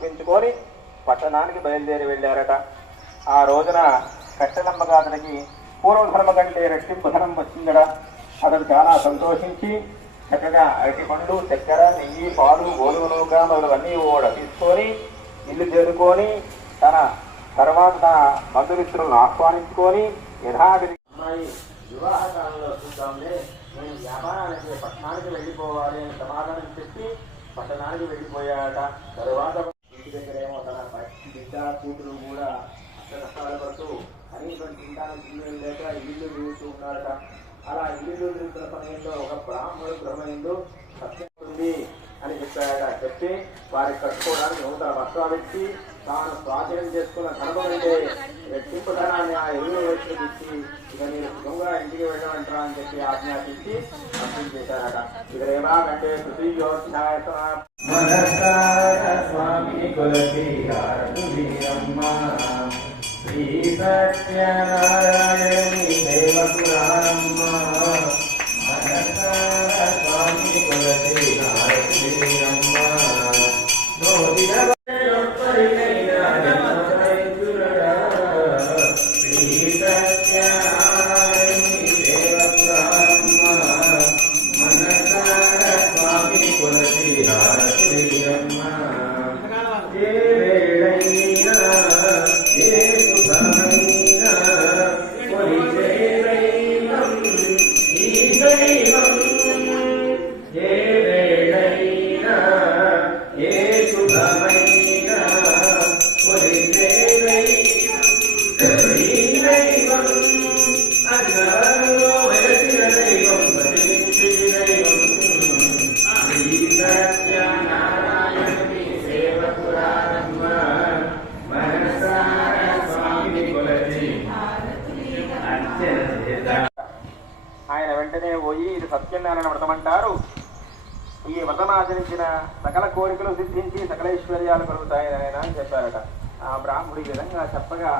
సమర్పించుకొని పట్టణానికి బయలుదేరి వెళ్ళారట. ఆ రోజున కట్టెలమ్మగా అతనికి పూర్వధర్మ కంటే రెట్టింపు ధనం వచ్చిందట. అతడు చాలా సంతోషించి చక్కగా అరటి పండు చక్కెర నెయ్యి పాలు గోధుమలు నూక మొదలవన్నీ ఓడ తీసుకొని ఇల్లు చేరుకొని తన తర్వాత తన బంధుమిత్రులను ఆహ్వానించుకొని యథావిధి అమ్మాయి వివాహ కాలంలో చూద్దాంలే. నేను వ్యాపారానికి పట్టణానికి వెళ్ళిపోవాలి అని సమాధానం చెప్పి పట్టణానికి వెళ్ళిపోయాట తరువాత బిడ్డ కూతురు కూడా అక్కడ పడుతూ కనీసం తింటానికి ఇల్లు లేక ఇల్లు తిరుగుతూ ఉన్నారట. అలా ఇల్లు తిరుగుతున్న సమయంలో ఒక బ్రాహ్మణుడు బ్రహ్మణుడు సత్యం ఉంది అని చెప్పాడట చెప్పి వారికి కట్టుకోవడానికి నూతన వస్త్రాలు ఇచ్చి తాను స్వాధీనం చేసుకున్న ధనమైతే రెట్టింపు ధనాన్ని ఆ ఇల్లు వచ్చి ఇచ్చి ఇక మీరు సుఖంగా ఇంటికి వెళ్ళమంటారా? అని చెప్పి ఆజ్ఞాపించి स्वामी कुलसीकारम्मा श्रीसत्यनारायणी देवपुराणम्मा स्वामी कुलसी పోయి ఇది సత్యనారాయణ వ్రతం అంటారు. ఈ వ్రతం ఆచరించిన సకల కోరికలు సిద్ధించి సకల ఐశ్వర్యాలు కలుగుతాయని ఆయన అని చెప్పారట. ఆ బ్రాహ్మడు ఈ విధంగా చెప్పగా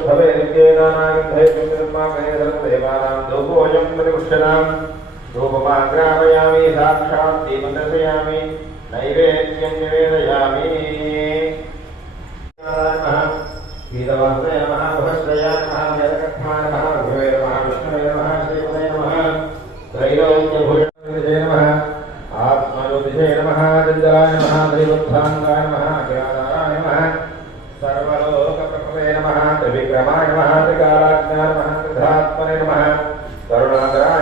उत्सवे नित्येनानागन्धे निर्माकरेदेवानां लोकोऽयं परिपुष्यतां रूपमाग्रामयामि साक्षात् दीपदर्शयामि नैवेद्यं निवेदयामि। गीतवासय नमः भवश्रया नमः जगत्मा नमः Saya akan menanyakan kepada teman saya, lebih baik memanggil teman saya, dan.